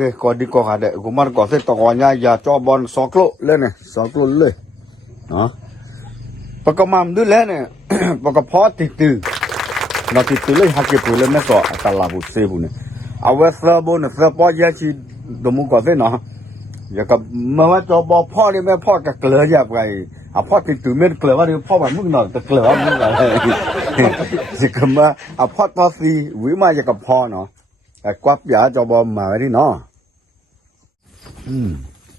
cái có đi có hạt đấy của mình có thể tỏ nhà giờ cho bọn sáu kilo lên này 2 kilo lên đó và có mà đứa lên này và có phó từ nó từ lên hạt cái lên mấy sọ ta làm bút xe bút nàyเอาไว้เสื้อบนเสื้อพ่อแย่ชีดมุกอเส้นเนาะอย่ากับเมื่อว่าจอบพ่อเนี่ยแม่พ่อกับเกลือแบบไงพ่อติดตื่นเม็ดเกลือว่าพ่อแบบมึงหน่อยแต่เกลือมึงอะไรสิคือมาพ่อต่อซีวิมาอย่ากับพ่อเนาะแต่กวับยาจอบมาไว้ที่เนาะ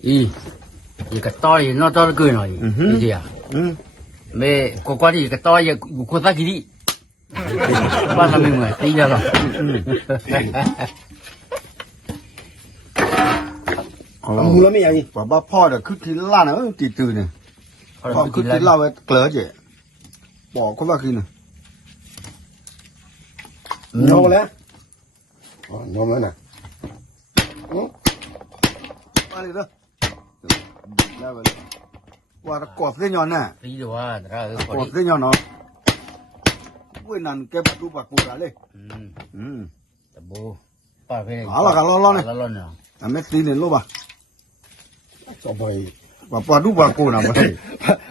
อีกต่อยนอต่อเกินหน่อยนี่สิอ่ะแม่ก็ดีก็ต่อยกูสักกี่ดิบ้านทำไม่เหมือนตีแล้วหรอมูแล้วไม่ยังอีกว่าพ่อเนี่ยคือกินล่าเนี่ยติดตื่นเนี่ยพ่อคือกินเหล้าไว้เกลือเจ๊บอกเขาว่ากินเนี่ยยอมแล้วยอมแล้วนะมาเลยเด้อได้ไปเลยว่ากอดเส้นย้อนน่ะตีด้วยว่ากอดเส้นย้อนเนาะเว้ยนั่นแกบัดดูบัดกูอะไรแต่โบป้าเพื่อนเอาละกันร้อนๆเนี่ยร้อนๆเนาะแต่ไม่ตีเนี่ยรู้ป่ะจอบไปว่าปลาดูบัดกูนะไม่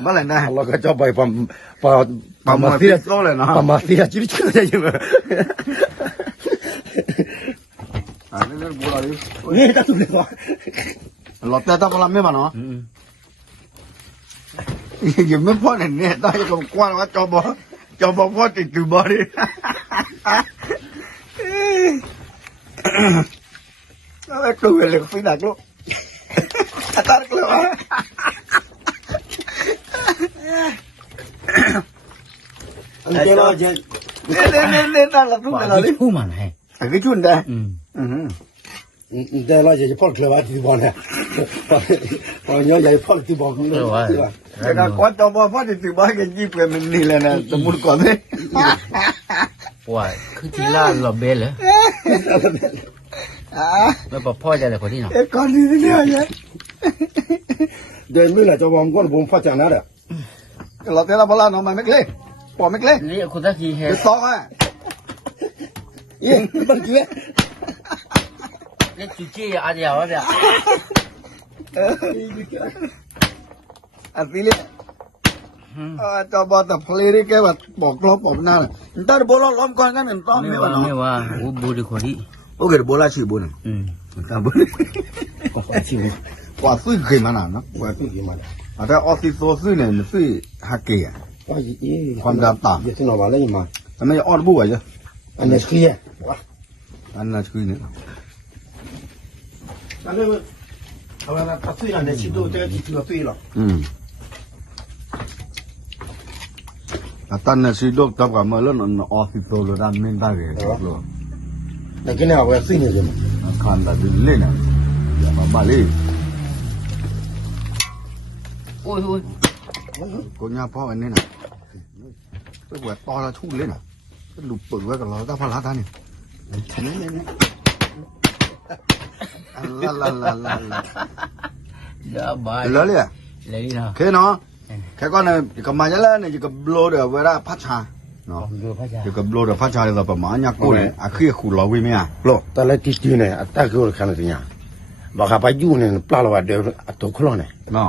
อะไรนะเราก็จอบไปปามาเสียร้อนเลยนะปามาเสียชีวิตเชื่อใจยังไงนี่บัวอะไรนี่ตั้งตัวเลยวะเราแต่ต้องรับไม่มาเนาะยังไม่พอเนี่ยได้ก็กว้างว่าจอบพ่อติดตัวบ่ดิอะไรตัวเล็กฟินักลูกตัดกลัวอันเจ้าเจ้าเนี่ยนั่นละทุกอย่างเลยคู่มันให้ก็ชุนได้เจ้าเราจะพ่อเคลวะที่บอลเนี่ยพอย้อนใหญ่พ่อที่บอลเลยแต่ก็ก่อนจอบพ่อติดตัวบ่กันยี่เปลี่ยนมันนี่แหละนะสมมุติก่อนเลยว่าคือที่ล่าหลบเบลเหรอแล้วพ่อจะอะไรคนที่เนาะก่อนนี้เนี่ยเดินไม่หล่ะจะวางก้อนบุ้มฟ้าจานะเด้อเราแต่ละพลาน้องมาไม่เล่ปอไม่เล่นี่คุณตาทีเฮไปซ้ออ่ะยิงบังเกียนี่จุจี้อะไรอย่างวะเนี่ยอันนี้เลยจอบแต่เพลย์นี่แกว่าบอกล้อบอกหน้าเลยแต่โบราณล้อมก่อนกันต้องไม่ว่าไม่ว่าโอ้บูดีคนที่โอเคโบราณชื่อบุญครับบุญก็ชื่อว่าซื้อเคยมาหนานะว่าซื้อกี่มาแต่ออฟฟิศซื้อเนี่ยมันซื้อฮักเกียว่าความดำต่ำอย่าที่นอนอะไรมาแต่ไม่ออดบุ๋ยจ้ะอันนี้คืออันนั้นคือเนี่ยอันนี้เอาละถ้าซื้ออันนี้ชิดดูเจ้าที่เราซื้อหรอตอนนั้นซื้อดอกตับกับมาแล้วนออฟฟิศตัวเราดำไม่ได้เลยลูกแต่กินเนี่ยว่าซื้อเนี่ยจ้ะขันแต่ดินเล่นนะอย่ามาบ้าเลยโอ้ยกูย่าพ่ออันนี้นะไปบวชตอละทุ่งเลยนะก็หลุดเปิดไว้กับเราตั้งพระราชานี่อย่าบ้าแล้วเลยแค่เนาะแค่ก็เนี่ยก็มาแล้วเนี่ยก็บลูเดอร์เวลาพัชชาเนาะก็บลูเดอร์พัชชาเลยประมาณนี้กูเลยอ่ะคือขู่เราวิ่งไม่อ่ะโลแต่ละที่จีนเนี่ยแต่ก็ขนาดนี้บอกว่าไปยู่เนี่ยปลาเราเดี๋ยวตัวคล้องเนี่ยเนาะ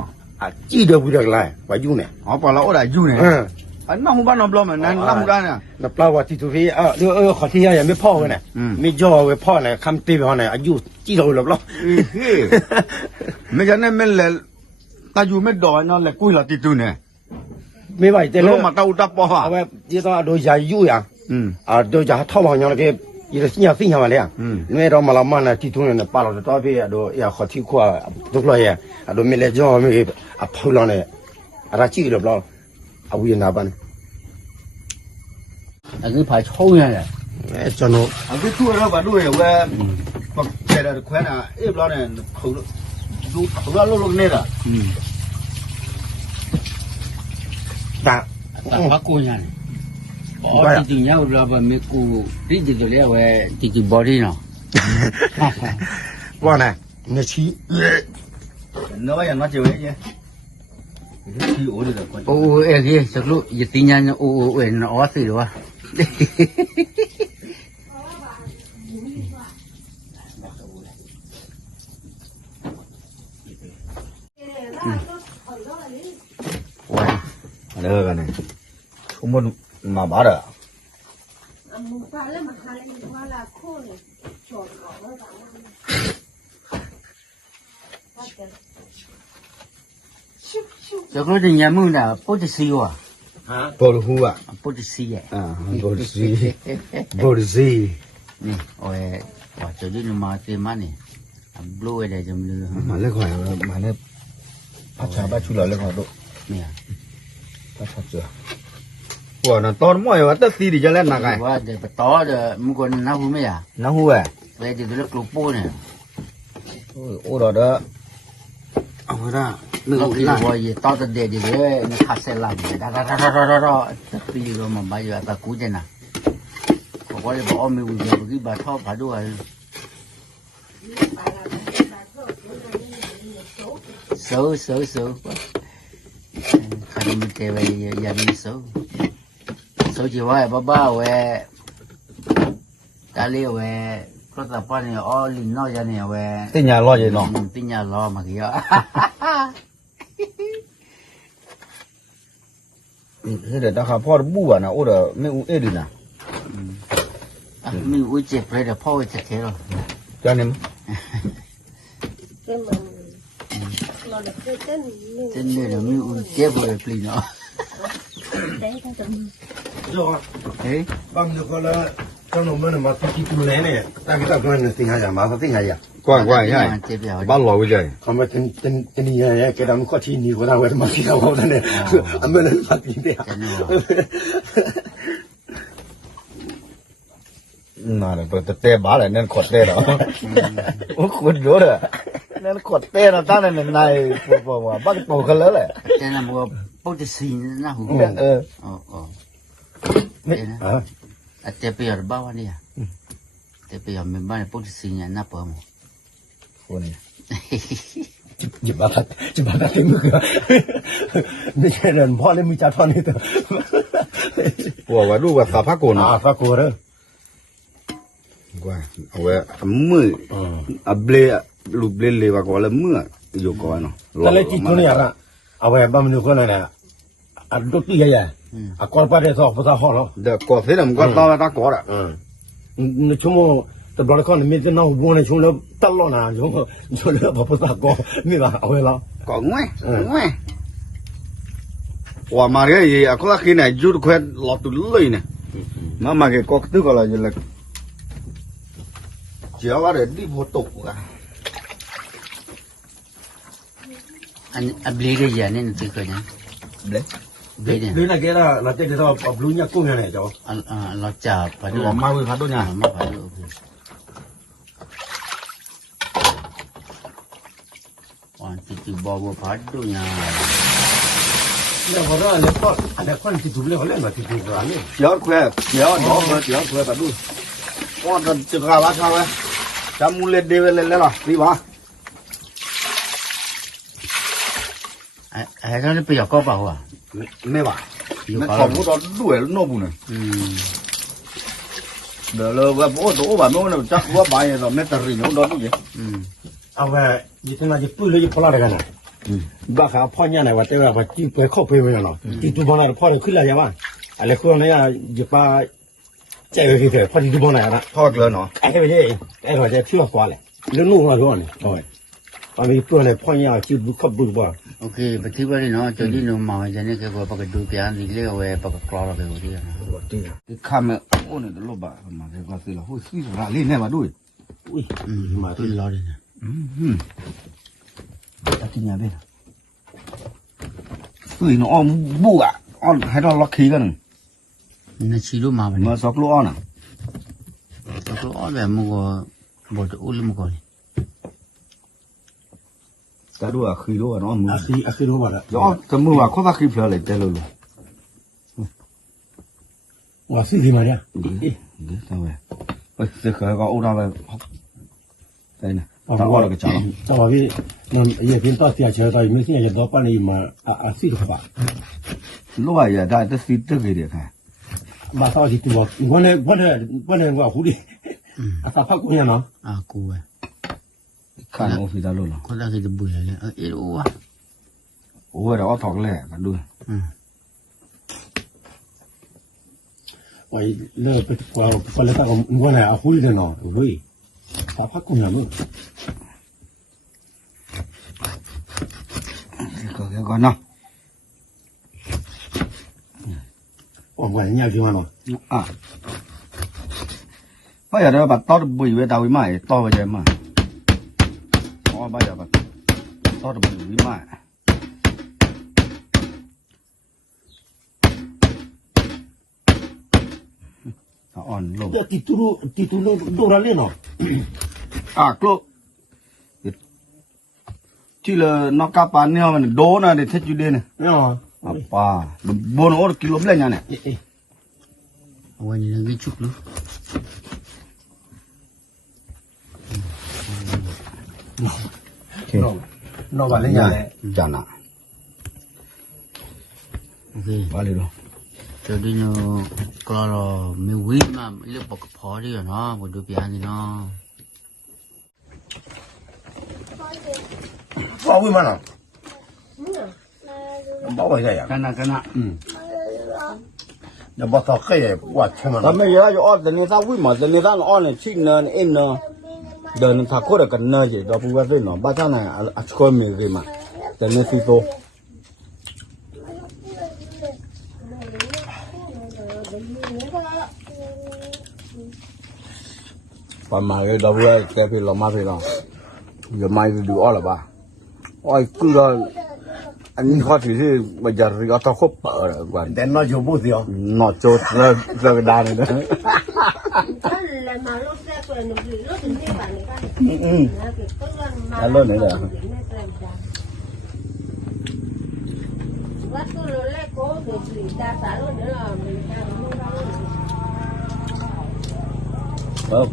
จีเดียวพูดอะไรไปยู่เนี่ยอ๋อปลาเราอะไรยู่เนี่ยอันนั้นหุ่นบ้านน้องบล้อมนั่นน้ำหุ่นบ้านเนี่ยแล้วปลาว่าที่ตัวพี่ขอที่ยังไม่พ่อเนี่ยไม่จ่อไว้พ่อเนี่ยคำตีไปเนี่ยอายุจีเราหรอกไม่ใช่เนี่ยไม่เลยตาอยู่ไม่ดอยนั่นแหละกุ้ยละติดตัวเนี่ยไม่ไหวแต่เรามาตาอุตปะฮะเอาไว้ที่ต้องโดยใจยู่อย่างโดยจะท่อมอย่างนี้ยี่สิบสี่มาเลยไม่เรามาละมันนะที่ทุ่งเนี่ยปลาเราจะต่อไปโดยขอที่ขั้วทุกเลยโดยไม่เลยจ่อไม่พูดเราเนี่ยอะไรจีหรอกเราเอาวิ่งหน้าบ้านอันนี้ผ่าช่องเนี่ยจนอันนี้ช่วยเราบ้านด้วยว่าปักเจริญแขวนอ่ะเราเนี่ยเขาดูเราลูกเนี่ยล่ะแต่พักกูเนี่ยอ๋อจริงๆเนี่ยเราแบบมีกูที่จริงๆแล้วเว้ยจริงๆบอดี้เนาะว่าไงเนี่ยชี้เนื้ออย่างนั้นจะไว้ยังโอ้เอ้ยสักลูกอย่าตีนโอ้เอ็นอ๋อสิหรอวะ哇， Ada kan ni. Umur ma ba da.这个人家们呢，不得死哇， Bo hu ah. 不得死耶。 Bo si. Bo si. นี่โอ้ยว่าจะยืนมาเต็มมันนี่บลูอะไรจำเลย Ma le khoi ma le pa cha ba chu la le khoi do. เนี่ย Pa cha chu. Wa na ton mo ya ta si di ja le na kai. ว่าเดี๋ยวไปต่อเดี๋ยวมึงคนน่าหูไหมอ่ะ Na hu ah. ไปเดี๋ยวเลือกลูกปูเนี่ย O da da. Awa da. เราคิดว่าอย่าต่อแต่เดี๋ยวนี่ขาเซลันดาดาดาดาดาดาจะปีเรามาไปอยู่ตะกูเจน่ะบอกว่าจะบอกไม่รู้จะบอกกี่บาททอดผ่าด้วยโซ่ใครมีเทวอย่ามีโซ่จีว่าบ้าเว้ตาเลี้ยวเว้ก็แต่ป้าเนี่ยอ๋อลินน้อยจังเนี่ยเว้ Ti nya lo je no. ปิญญาล้อมากี่อ่ะ He de da kha pho bu wa na o da me u e di na. มีอุ้ยเจ็บเลยเดี๋ยวพ่อจะเทหรอ Ja ni. เต้นเลยเดี๋ยวมีอุ้ยเจ็บเลยปลีเนาะ Rồi, เฮ้ย bằng được gọi là trong nông dân mà cái cú lé này, ta cái tập này sinh hai mà sao sinh hai à? Quai quai ya. เจ็บอย่าง Ba lo wi je. Còn mà tên này cái đám có chi nhiều của tao vậy mà khi nào không thế này, anh mới lên mặt gì đấy. Na de to te ba le nen khot te da. O khot jo da. Nen khot te na ta ne nai po wa ba po kha le le. เจ้าหน้ามัวปุ๊บจะสีน่าหู Eh. อ๋อ À, เจ็บไปอย่างบ้าวันนี้เจ็บไปอย่างเป็นบ้านปุ๊บจะสีเนี่ยน่าเปิ่ม Ko ni. chụp bà ta thấy mực à? Nên cái lầnพ่อlên mi cha thon này thôi. Wa wa du wa sa pha ko no. À, pha cô đó. Quai. Wa mu. A ble lu ble le wa ko le mu. Yo ko no. Ta lấy chi chỗ này à? À vậy ba mình có này nè. À đốt tí vậy. À con ba đây sao sao họ đó. De ko se da mu ko ta ta ko da. Nó chúng tập đoàn con mình cái nào buôn này chúng nó tắt lo nào chúng nó bảo sao có mình là ở đó. Ko ngoi. Ngoi. Wa ma re ye a ko la ki na ju ko lo tu lui ne. Ma ke ko tu ko la je la. Chia wa de di bo tok ga. อันเบลีก็อย่างนี้นึกถึงเนี่ย Ble. เบลีเนี่ย Đây là cái là cái đó ở blue nhá cung này cháu. เราจับผ่าด้วย Wa ma wi pha do nya. มาผ่าด้วยวันที่บอกว่าผ่าด้วยเนี่ย Nó có đó là con thì chụp lên có lên mà thì chụp ra lên. Chiếu khoe, chiếu đó mà chiếu khoe cả đu. Con cần chụp gà bát sao ấy? Chăm muốn lên đi lên rồi, đi vào. ไอ้ตอนนี้ไปอยากก็เปล่าอ่ะ Mẹ bà. Mẹ không có đó đuổi nó bù này. Đỡ lơ và bố tổ bà nó chắc quá bài rồi mẹ tờ rì nó đó gì. À vậy, như thế nào thì tôi lấy cái này. Bác họพ่อเนี่ยนะว่าแต่ว่าที่ไปเข้าไปไม่ได้หรอกที่ตัวบ้านเราพ่อเราขึ้นแล้วยังว่าอะไรคนนี้จะป้าใจก็คือพ่อที่ตัวบ้านเรา Thôi lớn nó. ไอ้ไม่ใช่ไอ้เราจะเชื่อกว่าเลยแล้วลูกเราด้วยนี่โอ้ยตอนนี้ตัวเนี่ยพ่อเนี่ยชื่อบุคคลบุญบ่ โอเคปฏิบัติเนาะจนที่เรามาจะนี่คือว่าปกติดูกันดีเลี้ยวเว้ปกติกรอเราไปหมดที่นะ Cái khăm này, ô này nó bà mà cái con là hôi xí ra lên này mà đuổi. อุ้ยมา ขึ้นรอเลยนะ Ta tin nhà bên. Ui nó om bu à, on hay nó lắc khíกัน นี่ชิลูมาวันนี้ mà sọc lỗ on à. แล้วก็อ้อแบบมันก็บอกจะอุ้มมันก่อน Ta đua khí lỗ nó mưa. อาคือรู้ว่าละ Đó, cái mưa mà có ta khí phía lại tên luôn. ว่าซื้อที่มาเนี่ย Đấy, sao vậy? Ôi, giờ khởi có ô nào về. Đây này, ta gọi là cái chảo. แต่ว่าพี่มันอย่าเพิ่งต่อเสียเชื่อต่อไม่เสียจะบอกป้านี่มาซื้อเข้าไป Lúc này giờ đại ta xí tức cái điện này. มาต่อที่ตัววันนี้ว่าหูดิอาสาพักกูเนี่ยเนาะ กูเว้ย Khăn ô phi ta luôn rồi. คนละคือจะบุยอะไรเออรู้ว่า โอ้ยเราถอกแหละกันดู ไอ้เลิกไปกว่าพอแล้วก็งอนอ่ะคุยกันเนาะเว้ยพาพักกูนะมึง ก่อนเนาะ โอ้ยเนี่ยคือมันเนาะ อ่ะbây giờ đó bà to được bùi với tao với mày to bây giờ mà bây giờ bà to được bùi với mày nó on luôn ติดตุลุโดราเล่เนาะ à clo chỉ là nó cặp bán nhau mà đố này để thích chú đi này เนาะ apa bon or kilo beli nya này วันนี้ก็ชุกเลย เนาะว่าเล่นยังไง jana โอเค balik lo เดี๋ยวนี้เนาะก็เราไม่วิ่งมาเรียกบอกพอดีเนาะมาดูพี่อันนี้เนาะ ว่าวิ่งมันเนาะบอกว่าไงอ่ะ กันนะ เดี๋ยวบอกต่อเคยว่าใช่มั้ย Tapi ya yo od ni ta wi ma ni ta on ni chin na in na de ni ta ko de kan na je do bu wa de no ba cha na a ko me ge ma de ni si to pa ma ge do bu ke pi lo ma pi lo yo mai du all ba oi ku lo anh khó thì bây giờ có tao khóc bở rồi quản แต่นออยู่บ่สิอ๋อ nó chốt ra cái đàn này đó Alo nữa là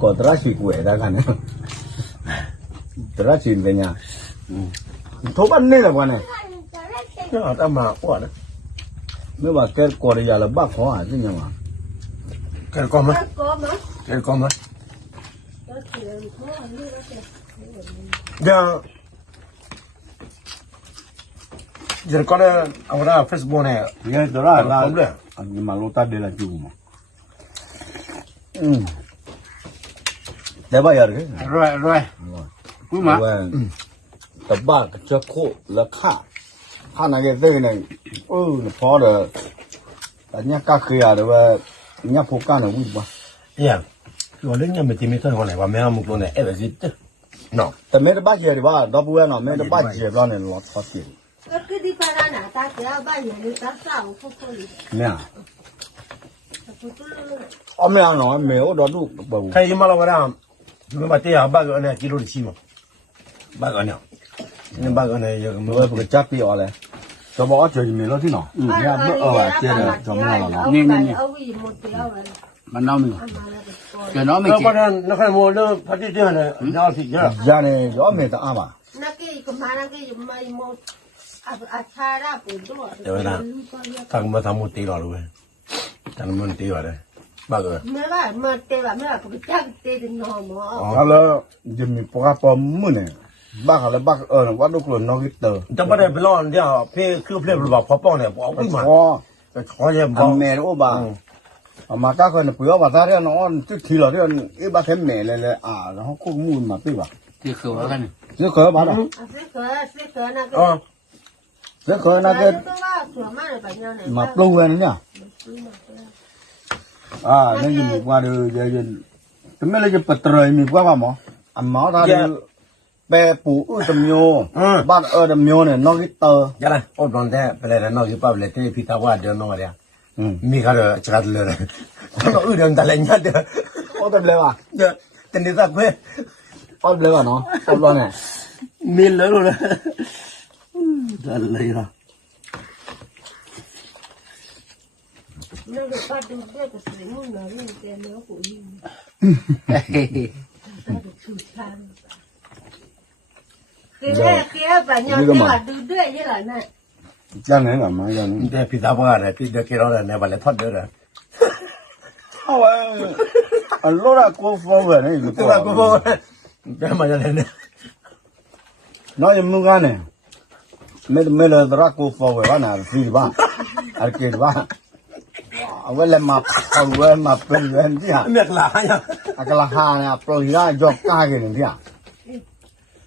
có tra xịt quẻ ra cái này tra xịt về nhà thố bắn đây là quan này เนาะตามมาอ้วน nếu mà cái quả này là bác khó hả chứ nhưng mà แกนกอมมั้ยแกนกอมมั้ยเดี๋ยวก็ได้เอาได้ Facebook เนี่ย nghe đó là nhưng mà lô ta đây là chủ mà để bao giờ đấy รวย กูมา tập ba cái cho khô là khá này cái dây này nó khó được nhá cá khía được và nhá phô cá nó vui quá เนี่ยคือเรื่องยังไม่ติดไม่ทันคนไหนว่าแม่มุกตัวไหนเอฟซิตเนาะ แต่ไม่ได้บ้าเจียดีว่าดอกบัวเนาะไม่ได้บ้าเจียร้อนเนี่ยร้อนทอดเจีย cái đi para nè ta kéo bao nhiêu người ta sao không có gì เนี่ยอ๋อไม่เอาเนาะไม่เอาดอกดูบ่ ใครยังมาเราก็ได้ไม่มาเที่ยวบ้านก็เนี่ยกิโลที่ชิมบ้านก็เนี่ยนี่บ้านก็เนี่ยยัง เมื่อพวกจับปีเอาเลยจะบอกว่าเจอมีแล้วที่เนาะเนี่ยเมื่อเจียเนี่ยจะไม่เอาแล้ว มันน้องมีเดี๋ยวน้องไม่ แล้ว เจ็ ก็ บ นั่นนักข่าวมัวเรื่องพัฒน์เดือนเนี่ยยาวสิเยอะ ยาเนี่ยย้อนเมตตาอ่ะ 那个个嘛那个有没有查啦不多 เดี๋ยวนะทางมาทำมุตีหรอรู้ไหมทางมุตีหรอเลยบ้านก็ 没吧没对吧没不个这样对的孬嘛 เอาแล้วจะมีปลาปอมมื้อเนี่ยบ้าอะไรบ้าว่าลูกหลานน้องกิเตอร์ จะไม่ได้ไปร้อนเดี๋ยวเพื่อคือเพื่อนบอกพอป้องเนี่ยบอกอุ้ยมา อ๋อ จะขอเยี่ยมบ อั อน ก แม่โอ้บ้ามาก้าคนเปลือกว่าตาเรียนอ่อนจุดทีละเรียนไอ้บ้าเข้มแม่เลยแล้วเขาคุ้มมูลมาปีบ่ ที่คือว่ากัน เสือเขยบ้าเนาะ 是可那个 อ๋อ เสือเขยน่าจะ 都ว่าตัวมาเลยปัญญาเนี่ย มาปลูกกันเนี่ยนี่ยังมีว่าเดี๋ยวยังทำไมเราจะปัตรายมีว่าหมออันหมอตาเดี๋ยวแปรปูตะเมียวบ้านตะเมียวเนี่ยน้องกิเตอร์ ยังไงโอ้ตอนแท้ไปเลยนะน้องอยู่ปั๊บเลยที่พี่ตาว่าเดี๋ยวน้องอะไรมีเขาเดี๋ยวจะกัดเลยน้องอื่นเดินตะเลนยัดเดี๋ยว โอ้เต็มเลยว่ะ เดี๋ยวเต็มที่สักเพื่อ โอ้เต็มเลยว่ะเนาะโอ้ร้อนเนี่ย มีเลยรู้เลยตะเลน 那个把这个个水木呢用在那个火里他就出差了给ปัญญาเนี่ยดูด้วยยี่หล่ะเนี่ย จ้างไหนหรอมาจ้างนี้ เดี๋ยวพี่ตาว่าอะไรพี่เดี๋ยวคิดเราเนี่ยวันละทอดเดือดเลย เอาไว้รถอะกูฟ้องเลยนี่ ตัวเราก็บอกเดี๋ยวมาจะเนี่ย น้อยยังมึงกันเนี่ย没了这个发回完了，是吧？还给吧？我来嘛，我嘛本人的呀， အမြက်ကလာဟာ 啊个啦哈呢，不然就干给人家。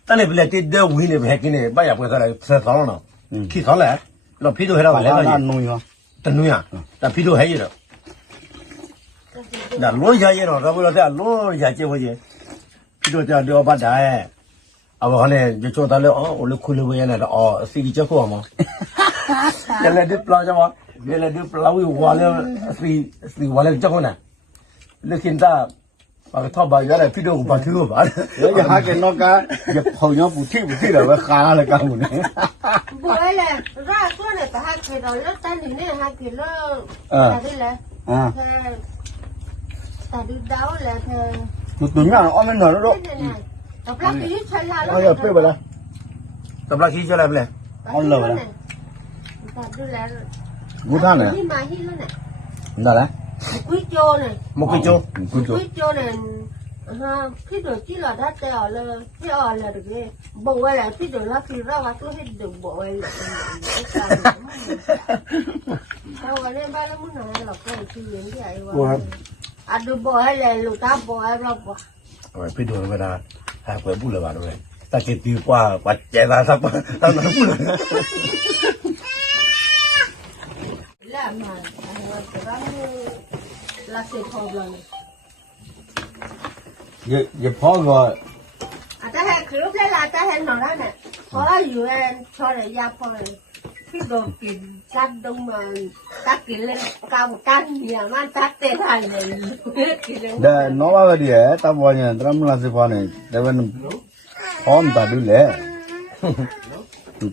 တန်းနေပလက်တဲ့ဒဲဝင်းနေပဲကင်းနေဘာရပွဲစားလိုက်ဆက်ဆောင်တော့ခိဆောင်လဲတော့ဖီတို့ဟဲတော့လဲတော့ 那弄呀， တနွေရဒါဖီတို့ဟဲရတော့ဒါလုံးရရတော့တော့ဘလို့တဲ့လုံးရကျေဝကြီးဖီတို့ကြတော့ပတ်တယ်အဘောနဲ့ကြချိုတယ်အော်လို့ခုလို့ရနေတော့အော်စီဒီချက်ခေါ်မှာရလက်ဒီပလာကြမှာရလက်ဒီပလာဝီဝါလဲစီဝါလဲကြောက်နေလက်ခင်တာဘာတော့ဘာရလဲဖီတို့ဘာထူပါ 人家还给那个也朋友不去了，我喊了干么呢？ 不来了，那过来把他开到那单里面还给了，咋的了？啊，他咋的到了他？就对面俺们那儿都，他不让给穿了，哎呀，背不来， တပလာခီကြလဲပလဲ 咋的了？不看呢，你买去了呢？哪来？贵州呢？ မကွကြုံ 贵州，贵州呢？哈，พี่ดูจีละถ้าเจอเลยที่อ่อนเลยเด็กบอกว่าแล้วพี่ดูแล้วพี่เราว่าตัวให้ดูบอกว่าเลยถ้าวันนี้บ้านเราไม่นานหรอกก็คือเลี้ยงใหญ่ว่าอ่ะดูบอกให้เลยลูกตาบอกให้เราบอก ဖီတို့လည်းဒါဟာကွယ်ဘူးလည်းပါတော့တက်ကတီကွာကွာကျဲလာသပ်တန်းဘူးလည်း แล้วมาเราลาเซพอลเลย 也跑个， อาจจะให้คือเวลาจะให้หน่อยนั่นแหละเพราะอยู่เองชอบเลยยาพอเลยพี่โดนกินจัดดงมันตักกินเลยกาวกันเนี่ยมันตักเตะทันเลยกินเลย 这哪娃个的，大包呢，咱们那是包呢，这边好大都来，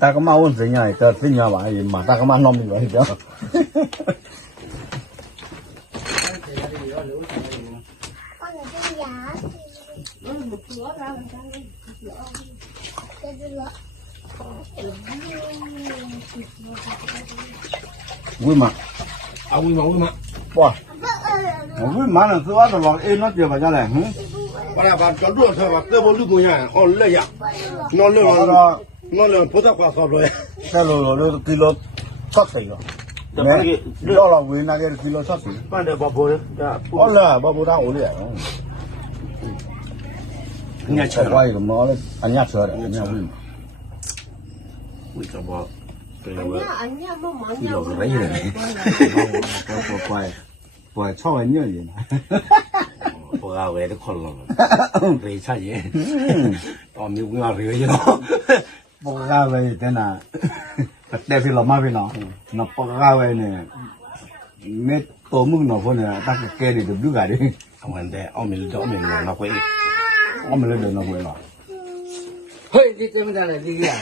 大个嘛问怎样，这怎样吧，嘛大个嘛弄没完的。 为嘛？ အဝီမဝီမ 哇！为嘛呢？是娃子往哎那地方家来，ဘာလာဘာကြောက်တော့ဆက်ပါတေဘလူကိုရအော်လက်ရနော်လောနော်လောပိုတာကွာဆောလို့ 这路给了啥水了？没，到了为那个给了啥水？ ပန်တယ်ဘာပေါ်ဒါ 好了，不打我的， ညချာ 我一个毛的，俺家车的，俺家为嘛？ ဝီတော့ဘာတယ်ဝဲ อันนี้มันมัน ဒီလိုရရနေ 我超完尿人， ဘောကဝဲတခေါ်လို့ရေချရဲ့တော်မျိုးကရေရတော့ 不干为在哪？带回老妈回了，那不干为呢？没多梦老婆呢，大概给的都不干的， အဝန်တဲ့အောင်မလို့တော့မင်းတော့ကွယ် 我们那人那回了。 เฮ้ยนี่จะไม่ได้เลยดีอ่ะ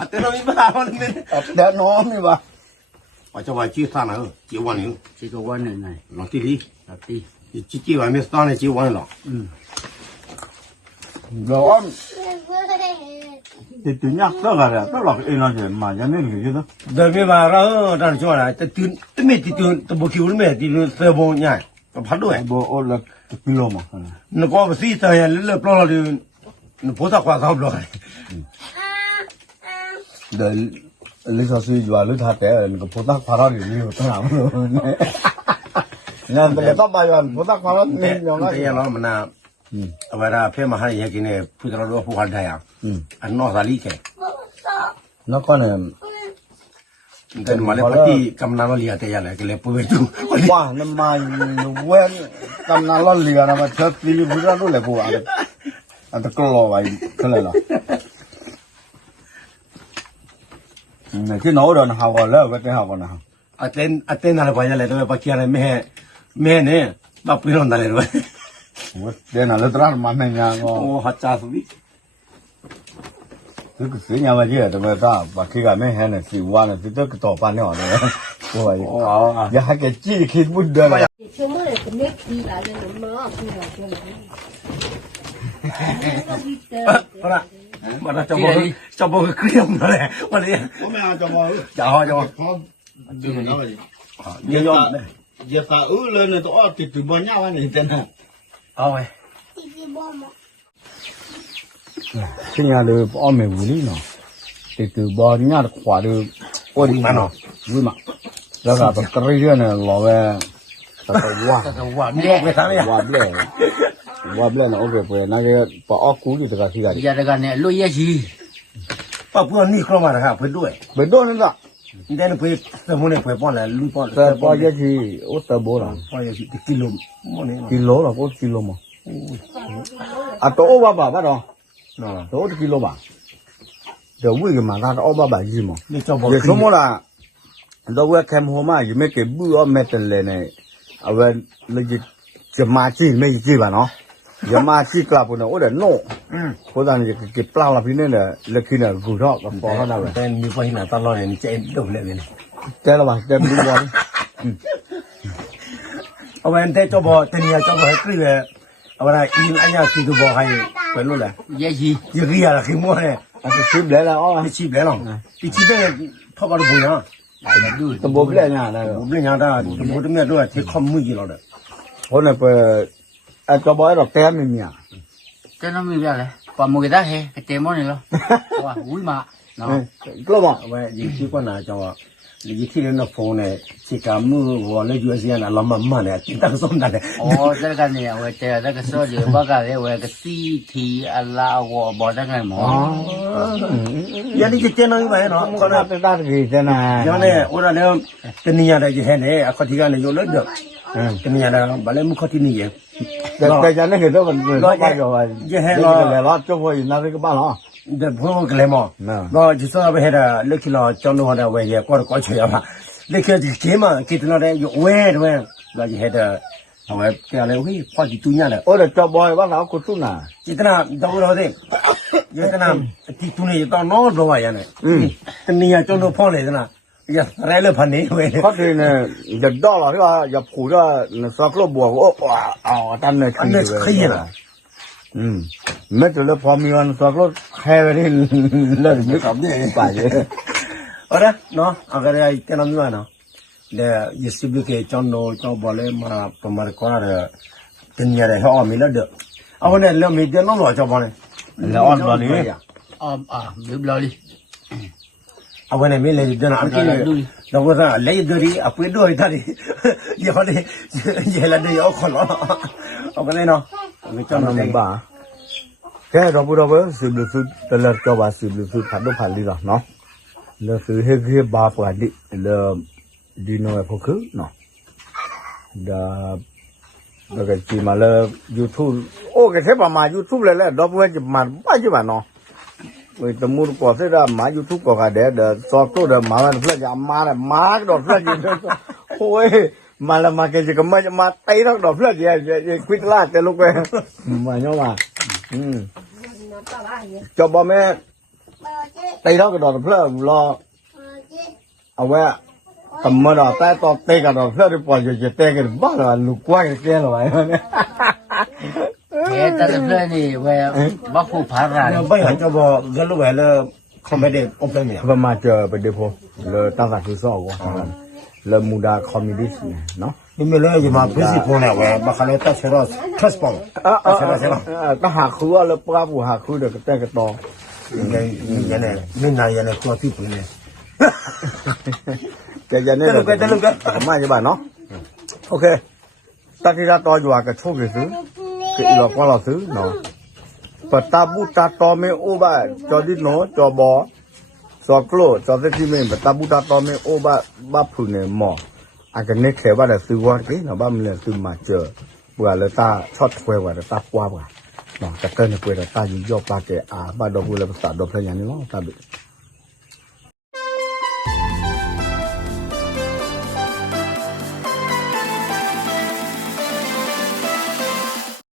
အတဲတော့မပါဘူးနင်း 在哪里吧？ ဘာကြောင့်ကြည့်စားနာကြည့်ဝမ်းနေ 这个วันไหน လော်တီလီ 老弟 ကြည့်ဝမ်းမစသားနေကြည့်ဝမ်းလော 老俺这对面这个的，这老个那些嘛，人那个就是。 ဒါပြပါတော့တန်းကြောလာတမီတီတွန်းတဘကျူမဲတီသေဘုံညာဘာလို့ 不，我那比了嘛。 နကောမစီတရလဲပလော်တယ်ဘောတာကွာဆောင်လို့ 那那啥水就那他带那个葡萄花了的，你有多少么？那那个大院葡萄花了，你用 တ 了。 ရလောမနာအဝရဖဲမဟာရကိနေဖူတော်တော့ဖူဟာတရအနော်သာလီကေ 那可能， တဲ့မလေးပတိကမ္နာမလီရတဲ့ရလဲကလေးပူဝဲတူ 哇，那妈我干那老厉害，那么车比你不知道都来过啊？啊，这个老外可来了。ที่น้องเดินหาวแล้วก็จะหาวนะ အတင်းနာဘာရလဲတော့ပကရမဲနဲ့တော့ပြတော့တယ်လို့ เดี๋ยวน่ะแล้วตรามันไม่งานก็ โอ้ဟာချာသီ 这个谁家嘛去怎么着把这个没还能洗完了这个倒半了的我也还给记起不得了 เชื่อเมื่อไหร่จะไม่ขี้อะไรเลยมันก็ขี้อะไรกันเลย ဟုတ်လားဘာတော့ကြောက်ခရီးအောင်တယ်ဘာလဲ 我们要怎么 ကြာဟောကြော 好就是那个 ညညော 也啥了呢都这不伢完了真的 အော်ဝဲ 现在都奥美无力了这ติดตัวบอลเนี่ยขวาดูโอ้ยมันเนาะวิ่งมาแล้วก็ตะเรียนเนี่ยรอไว้ตะว่า 这我 你 们 没啥呀？ ว่าเปล่านะโอเคไป那个把二姑就这个去干的人家这个呢，落叶鸡，不过你干嘛的哈？不对，没多少个你在那不怎么的不帮来，路帮在把一起我得不了帮也是1 kg，没呢。 kilo 了我 kilo 嘛啊多200吧都啊，多kilo 吧这为个嘛他200一嘛你找不？也什么啦都我看好嘛也没给不要买的来呢啊我那个จะมาจีไม่จีบ้านเนาะอย่ามาจีกลับปุ่นโอ้เดี๋ยวโน่เพราะตอนนี้เก็บปลาละพี่เนี่ยเล็กขึ้นเนี่ยกูชอบกับปอเขาได้เลย แต่มีคนที่ไหนตลอดเนี่ยจะดูเลยเนี่ย เจ้าละบ้างเจ้าดูบอล เอาไว้แต่เจ้าบ่แต่เนี่ยเจ้าบ่ให้คือเอาไว้อีอันนี้คือตัวบ่ให้เป็นรู้แหละ 叶鸡， ยี่กี่อะไรคือมั่วเนี่ย อาจจะชิมแล้วอ๋อ ไม่ชีพแล้วหรอกที่ชีพเนี่ยพ่อก็รู้บุญนะ ตัวบ่เปลี่ยนเนี่ยนะ ผมเรื่องงานได้ผมพูดเนี่ยด้วยที่ข้อมือกี่เราเด้อ คนเนี่ยไปตัวบอลเราแต้มไม่มีอ่ะ 这那没变嘞，把木给打开，给点毛呢了，哇，乌马，喏， กลับมา เอาไว้ยี่ที่คนน่ะเจ้าว่ายี่ที่เรื่องโฟนเนี่ยที่การมือว่าเลยอยู่เสียน่ะเรามาเนี่ยติดตั้งสมดันเนี่ย 哦，这个呢，我这个手机我讲的，我个 CT 啊啦，我没这个毛， ยันนี่จะเจนอะไรไหมเนาะ ค ก็ น นะ นั้นตัดกี่เจ้าน่ะ ยังเนี่ยว่าแล้วเป็นเนี่ยได้ยังเนี่ยอ่ะคนที่กันเนี่ยอยู่เลยเด้อเป็นเนี่ยได้บัดเลยมุขที่นี่เอง แต่จะนั่นคือตัวมันก็ไปอยู่ว่าเลยล้อจบไปนั่นก็บ้าล้อ เดี๋ยวพวกกลมก็จะสอบไปให้ได้เล็กที่เราจำนวนได้เว้ยก็ช่วยมาเล็กที่เกมคิดเราได้อยู่เว้ยด้วยเราจะให้ได้เอาไว้แกอะไรเฮ้ยพอจิตุญาเลย โอ้เดี๋ยวจบบอยว่าเราคุยสุน่ะ จิตนาดาวเราเด้จิตนาที่ตุนี่ต้องนอนด้วยยันเนี่ยแต่เนี่ยจำนวนพอเลยนะอย่าอะไรเลยพันนี้เว้ย เขาทีเนี่ยจะดอลที่ว่าอย่าผูกว่าสักรบวกโอ้อ๋อตันเนี่ย อันนี้ขยัน ไม่ตัวเลยพอมีวันสักรบแค่ไปที่เลิกไม่กลับเนี่ยไปเลย เอาละเนาะอะไรกันนั่นวะเนาะเดี๋ยวยี่สิบปีจำนวนจำบอลเลยมาประมาณกว่าเดือนเป็นยังไงเขาเอามีแล้วเด้อเอาเนี่ยเรื่องมีเดือนน้องหล่อจำบอลเลย แล้วอ่อนตอนนี้ 没不了的， เอาไว้ในมีเลยเดือนอันที่เราก็ว่าเลยดูดิเอาไปด้วยท่าดิเดี๋ยวดิเดี๋ยวละเดี๋ยวคนละเอาไปเลยเนาะไม่จำ น้ เป็น ำบ้าแค่เราพูดเราเป็นสิบลูกสุดแต่เราจะว่าสิบลูกสุดผ่านดูผ่านดีหรอเนาะแล้วซื้อให้เกี่ยบาปกันดิแล้วดีโน่พวกคือเนาะแล้วก็จีมาแล้วยูทูบโอ้ก็แค่ประมาณยูทูบเลยแหละดอกบัวจะมาบ้าจีบ้านเนาะเว้ยตมูร์ปอเสร็จมายูทูบก็กันเดี๋ยวสอบตัวเดี๋ยวมาแล้วเพื่อนจะมาดอกเพื่อนจะโอ้ยมาแล้วมาเกี่ยจะมาตีทั้งดอกเพื่อนจะควิดลาดจะลุกไปมาเนาะมาจบบอแม่ตีทั้งดอกเพื่อนรอเอาไว้ทำมาดอกแต่ต่อเตะกันดอกเพื่อนที่ปล่อยจะเตะกันบ้าเลยลูกกว้างแก่เลยเนี่ย 这个这里我没护爬啥 เรา 的， ไม่เห็นจะบอกกันรู้ไว้แล้วเขาไม่ได้อบรมเนี่ย ประมาณเจอไปเดี๋ยวพอเลยตั้งแต่คือสอบว่าเลยมูดาคอมมิวนิสต์เนาะ นี่ไม่เลยจะมาพิสิทธิ์พวกเนี่ยว่าบัคคาเลต้าเชอร์ทรัสปองเชอร์ใช่ไหม ก็หาคือว่าเลยปลาบูหาคือเดี๋ยวก็แต่กระตอ ยังไงไม่นายยังไงตัวที่ผมเนี่ย แกจะเนี่ยมาจะบ้านเนาะโอเคตัดที่เราต่ออยู่กับโชคดีซื้อคือเราก็เราซื้อเนาะปตาบุตาต่อไม่โอบะจอดิโนจอบอสอกโลจอเซติเมนปตาบุตาต่อไม่โอบะบ้าผู้เนี่ยหมออาจจะเนี่ยแค่ว่าแต่ซื้อว่าเอ๊ะเราบ้ามันเลยซื้อมาเจอเบื่อเลยตาชอดถวยว่าตาปวาบ่ะเนาะแต่เกินเนี่ยเบื่อตายิ่งยอปลาแกบ้าดอกบัวเลยภาษาดอกพระยานี่เนาะตาบิ